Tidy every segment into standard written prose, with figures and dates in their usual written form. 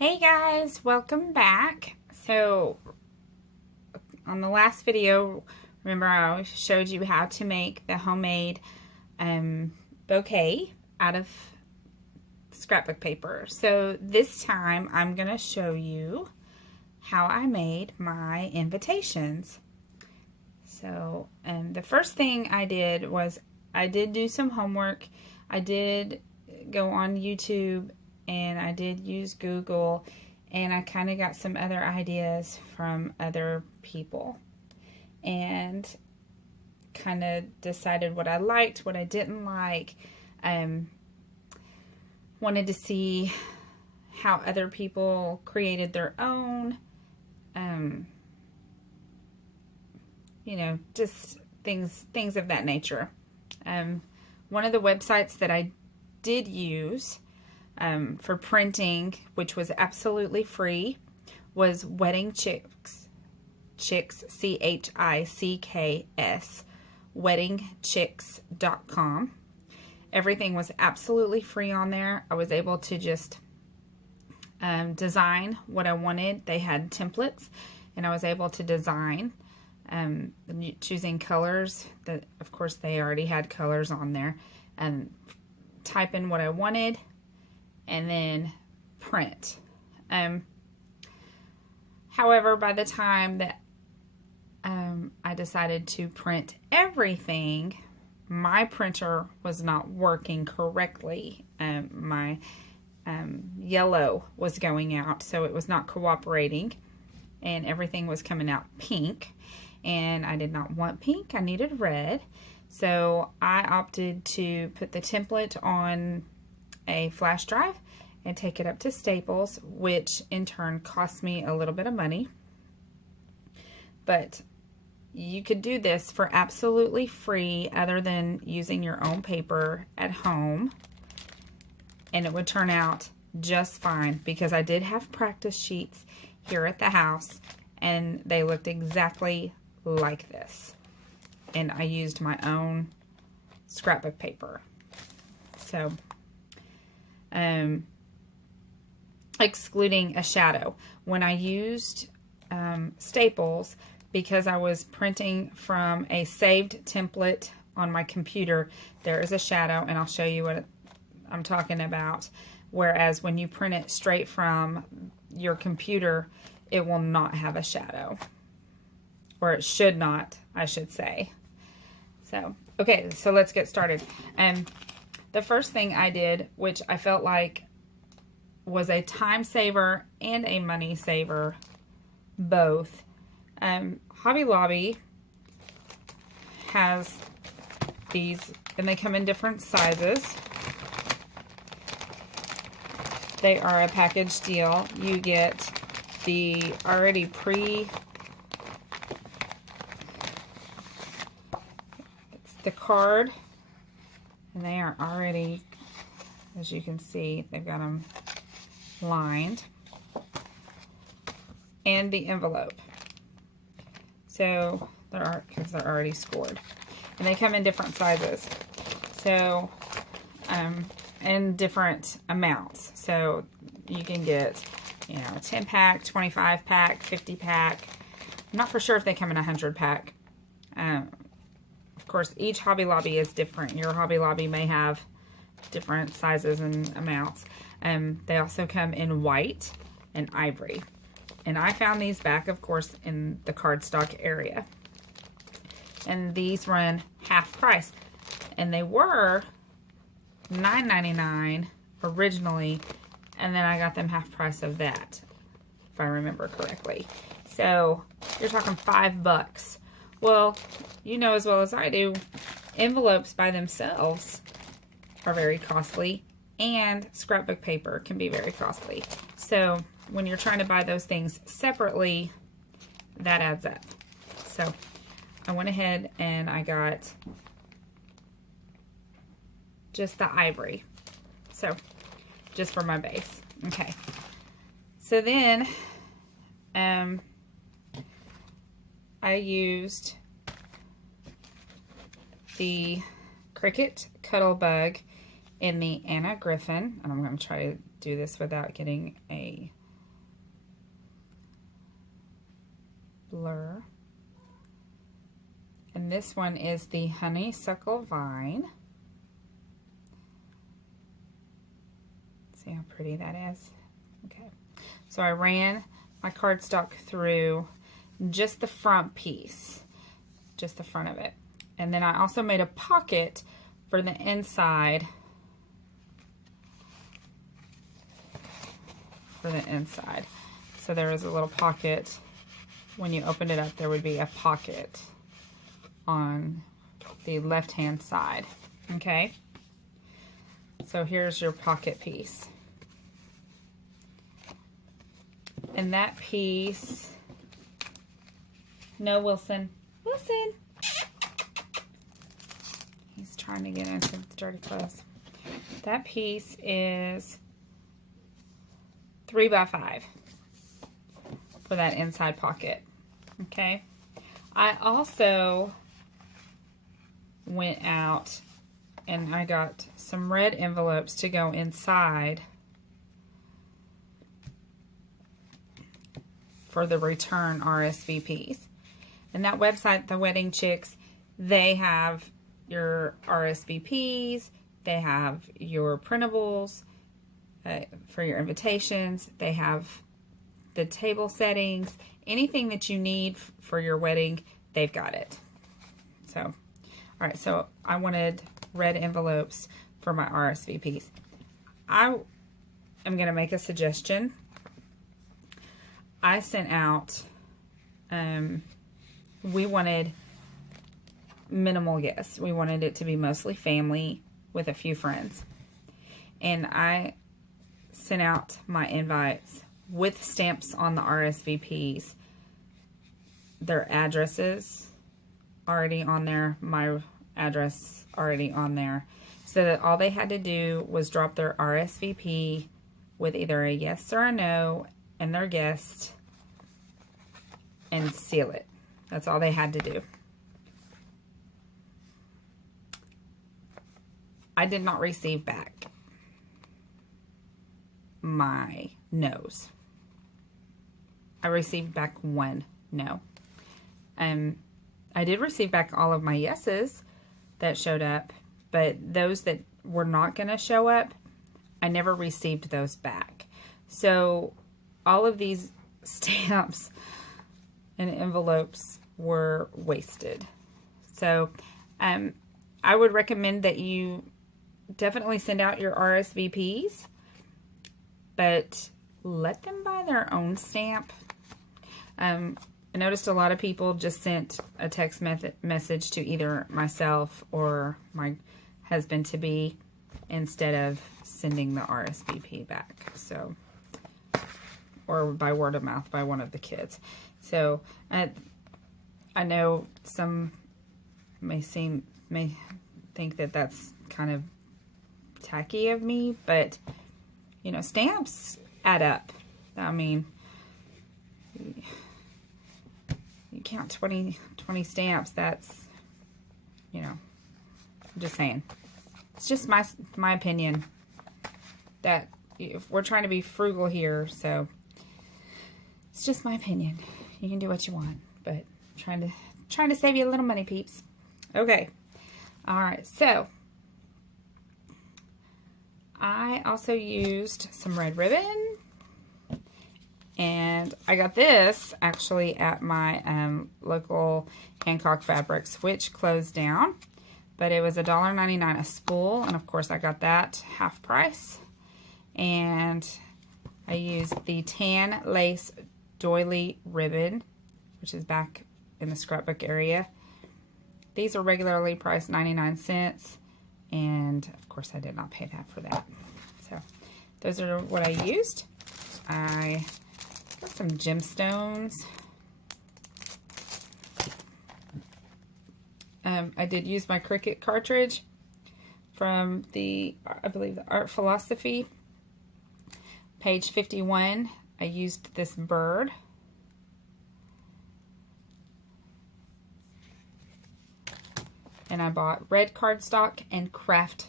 Hey guys, welcome back. So on the last video, remember I showed you how to make the homemade bouquet out of scrapbook paper. So this time I'm going to show you how I made my invitations. So the first thing I did was I did do some homework. I did go on YouTube and I did use Google, and I kind of got some other ideas from other people and kind of decided what I liked, what I didn't like. Wanted to see how other people created their own, just things of that nature. One of the websites that I did use for printing, which was absolutely free, was Wedding Chicks, CHICKS, weddingchicks.com. Everything was absolutely free on there. I was able to just design what I wanted. They had templates, and I was able to design choosing colors. That, of course, they already had colors on there, and type in what I wanted, and then print. However, by the time that I decided to print everything, my printer was not working correctly. My yellow was going out, so it was not cooperating, and everything was coming out pink, and I did not want pink. I needed red. So I opted to put the template on a flash drive and take it up to Staples, which in turn cost me a little bit of money. But you could do this for absolutely free other than using your own paper at home, and it would turn out just fine because I did have practice sheets here at the house, and they looked exactly like this. And I used my own scrapbook paper. So, excluding a shadow. When I used Staples, because I was printing from a saved template on my computer, there is a shadow, and I'll show you what I'm talking about. Whereas when you print it straight from your computer, it will not have a shadow. Or it should not, I should say. So, okay, so let's get started. The first thing I did, which I felt like was a time saver and a money saver, both. Hobby Lobby has these, and they come in different sizes. They are a package deal. You get the already the card, and they are already, as you can see, they've got them lined, and the envelope. So because they're already scored, and they come in different sizes. So and different amounts. So you can get, a 10 pack, 25 pack, 50 pack. I'm not for sure if they come in a 100 pack. Of course, each Hobby Lobby is different. Your Hobby Lobby may have different sizes and amounts. They also come in white and ivory. And I found these back, of course, in the cardstock area. And these run half price. And they were $9.99 originally, and then I got them half price of that, if I remember correctly. So you're talking $5. Well, you know as well as I do, envelopes by themselves are very costly, and scrapbook paper can be very costly. So when you're trying to buy those things separately, that adds up. So I went ahead and I got just the ivory. So just for my base. Okay. So then I used the Cricut Cuttlebug in the Anna Griffin, and I'm going to try to do this without getting a blur. And this one is the honeysuckle vine. See how pretty that is? Okay. So I ran my cardstock through just the front piece, just the front of it. And then I also made a pocket for the inside. So there is a little pocket. When you opened it up, there would be a pocket on the left-hand side. Okay? So here's your pocket piece. And that piece, no, Wilson. Wilson! He's trying to get into the dirty clothes. That piece is 3 by 5 for that inside pocket. Okay. I also went out and I got some red envelopes to go inside for the return RSVPs. And that website, The Wedding Chicks, they have your RSVPs, they have your printables for your invitations, they have the table settings, anything that you need for your wedding, they've got it. So, all right, so I wanted red envelopes for my RSVPs. I am going to make a suggestion. I sent out, we wanted minimal guests. We wanted it to be mostly family with a few friends. And I sent out my invites with stamps on the RSVPs, their addresses already on there, my address already on there, so that all they had to do was drop their RSVP with either a yes or a no and their guest and seal it. That's all they had to do. I did not receive back my no's. I received back 1 no. I did receive back all of my yeses that showed up, but those that were not going to show up, I never received those back. So all of these stamps and envelopes were wasted. So I would recommend that you definitely send out your RSVPs, but let them buy their own stamp. I noticed a lot of people just sent a text message to either myself or my husband-to-be instead of sending the RSVP back. So, or by word of mouth by one of the kids. So, I know some may think that that's kind of tacky of me, but you know, stamps add up. I mean, you count 20 stamps, that's, you know, I'm just saying. It's just my opinion that if we're trying to be frugal here, so it's just my opinion. You can do what you want, but trying to save you a little money, peeps. Okay. All right. So I also used some red ribbon, and I got this actually at my local Hancock Fabrics, which closed down, but it was $1.99 a spool, and of course I got that half price. And I used the tan lace doily ribbon, which is back in the scrapbook area. These are regularly priced 99 cents, and of course I did not pay that for that. So those are what I used. I got some gemstones. I did use my Cricut cartridge from the, I believe, the Art Philosophy, page 51. I used this bird. And I bought red cardstock and craft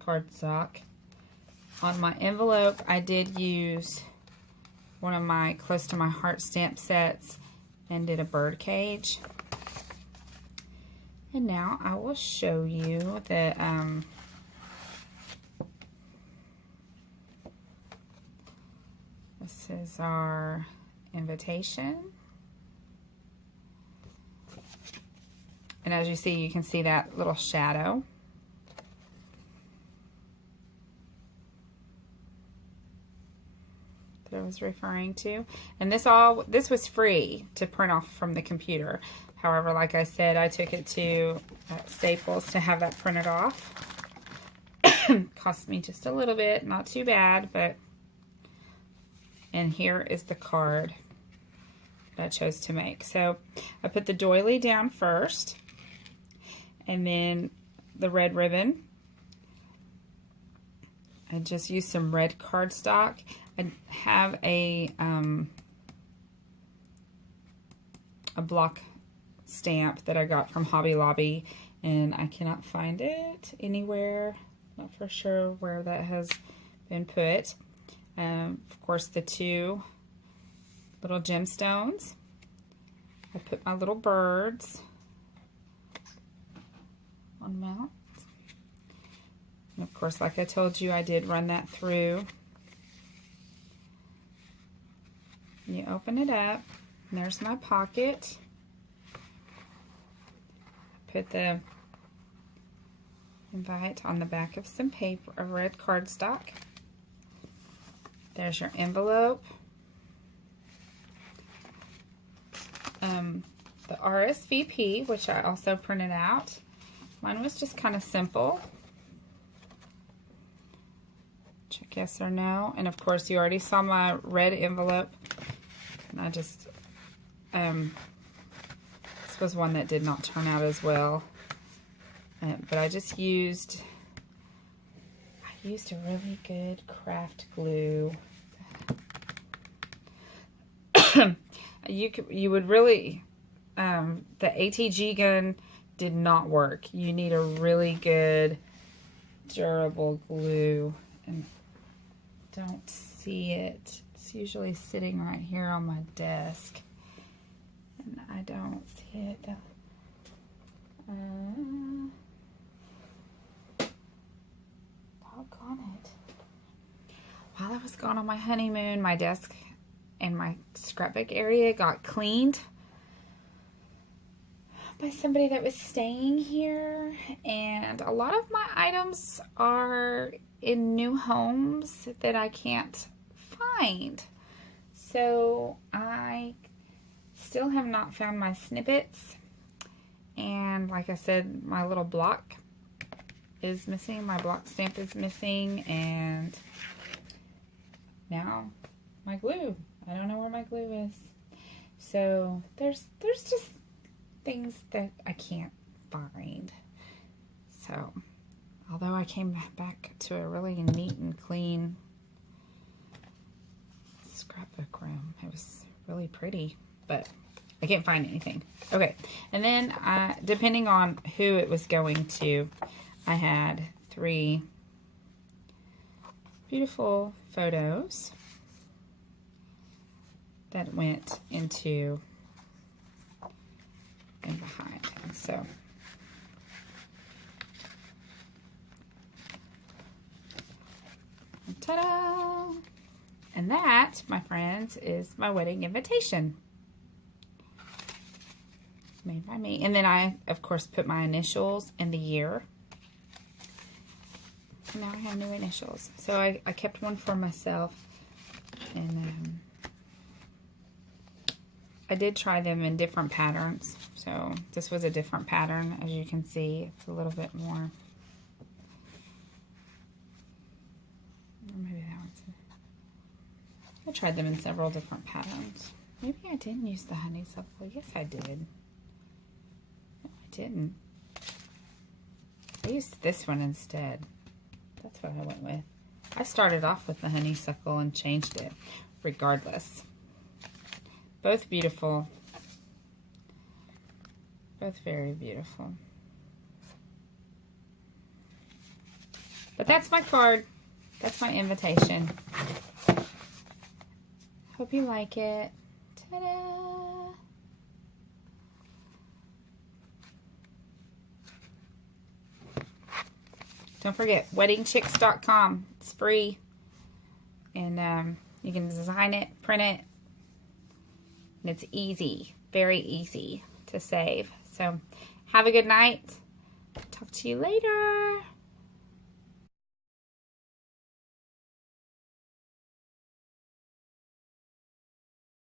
cardstock. On my envelope, I did use one of my Close to My Heart stamp sets and did a bird cage. And now I will show you the this is our invitation. And as you see, you can see that little shadow. That I was referring to. And this was free to print off from the computer. However, like I said, I took it to Staples to have that printed off. Cost me just a little bit, not too bad, but and here is the card that I chose to make. So I put the doily down first, and then the red ribbon. I just used some red cardstock. I have a block stamp that I got from Hobby Lobby, and I cannot find it anywhere. Not for sure where that has been put. Of course, the two little gemstones. I put my little birds on mount. And of course, like I told you, I did run that through. You open it up, and there's my pocket. Put the invite on the back of some paper, a red cardstock. There's your envelope. The RSVP, which I also printed out. Mine was just kind of simple. Check yes or no. And of course, you already saw my red envelope. And I just, this was one that did not turn out as well. But I just used, a really good craft glue. You would really, the ATG gun did not work. You need a really good durable glue, and don't see it. It's usually sitting right here on my desk, and I don't see it. Doggone it. While I was gone on my honeymoon, my desk and my scrapbook area got cleaned by somebody that was staying here, and a lot of my items are in new homes that I can't find. So I still have not found my snippets, and like I said, my little block is missing, my block stamp is missing, and now my glue. I don't know where my glue is. So there's just things that I can't find. So although I came back to a really neat and clean scrapbook room, it was really pretty, but I can't find anything. Okay, and then depending on who it was going to, I had 3 beautiful photos that went into and behind. And so ta-da! And that, my friends, is my wedding invitation. Made by me. And then I, of course, put my initials and the year. And now I have new initials. So I kept one for myself. And I did try them in different patterns. So this was a different pattern. As you can see, it's a little bit more. Maybe that one's. I tried them in several different patterns. Maybe I didn't use the honeysuckle. Yes, I did. No, I didn't. I used this one instead. That's what I went with. I started off with the honeysuckle and changed it regardless. Both beautiful. Both very beautiful. But that's my card. That's my invitation. Hope you like it. Ta-da! Don't forget, weddingchicks.com. It's free. And you can design it, print it. And it's easy, very easy to save. So have a good night. Talk to you later.